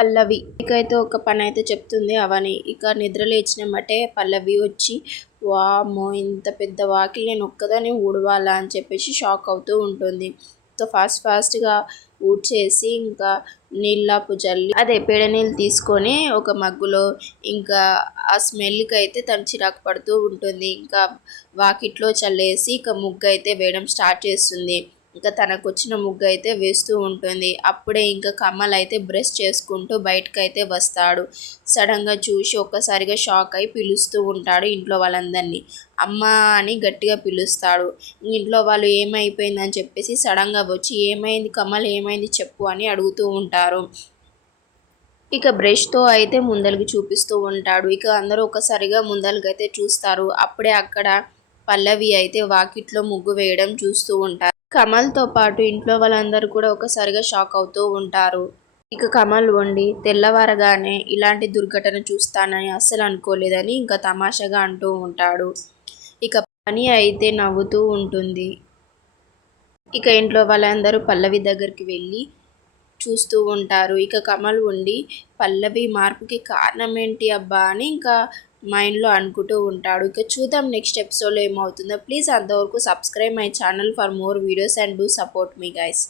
పల్లవి ఇకైతే ఒక పని అయితే చెప్తుంది అవని. ఇక నిద్ర లేచినమ్మటే పల్లవి వచ్చి వామ్మో ఇంత పెద్ద వాకిలి నేను ఒక్కదాన్ని ఊడవాలా అని చెప్పేసి షాక్ అవుతూ ఉంటుంది. సో ఫాస్ట్గా ఊడ్చేసి ఇంకా నీళ్ళపు జల్లి అదే పేడ నీళ్ళు తీసుకొని ఒక మగ్గులో ఇంకా ఆ స్మెల్కి అయితే తను చిరాకు పడుతూ ఉంటుంది. ఇంకా వాకిట్లో చల్లేసి ఇక ముగ్గు అయితే వేయడం స్టార్ట్ చేస్తుంది. ఇంకా తనకు వచ్చిన ముగ్గు అయితే వేస్తూ ఉంటుంది. అప్పుడే ఇంకా కమల్ అయితే బ్రష్ చేసుకుంటూ బయటకైతే వస్తాడు. సడన్గా చూసి ఒక్కసారిగా షాక్ అయి పిలుస్తూ ఉంటాడు ఇంట్లో వాళ్ళందరినీ. అమ్మ అని గట్టిగా పిలుస్తాడు. ఇంట్లో వాళ్ళు ఏమైపోయిందని చెప్పేసి సడన్గా వచ్చి ఏమైంది కమల్ ఏమైంది చెప్పు అని అడుగుతూ ఉంటారు. ఇక బ్రష్తో అయితే ముందలకి చూపిస్తూ ఉంటాడు. ఇక అందరూ ఒకసారిగా ముందలకైతే చూస్తారు. అప్పుడే అక్కడ పల్లవి అయితే వాకిట్లో ముగ్గు వేయడం చూస్తూ ఉంటారు. కమల్తో పాటు ఇంట్లో వాళ్ళందరూ కూడా ఒకసారిగా షాక్ అవుతూ ఉంటారు. ఇక కమల్ వండి తెల్లవారగానే ఇలాంటి దుర్ఘటన చూస్తానని అస్సలు అనుకోలేదని ఇంకా తమాషాగా అంటూ ఉంటాడు. ఇక పని అయితే నవ్వుతూ ఉంటుంది. ఇక ఇంట్లో వాళ్ళందరూ పల్లవి దగ్గరికి వెళ్ళి చూస్తూ ఉంటారు. ఇక కమల్ ఉండి పల్లవి మార్పుకి కారణం ఏంటి అబ్బా అని ఇంకా మైండ్లో అనుకుంటూ ఉంటాడు. ఇక చూద్దాం నెక్స్ట్ ఎపిసోడ్లో ఏమవుతుందో. ప్లీజ్ అంతవరకు subscribe my channel for more videos and do support me guys.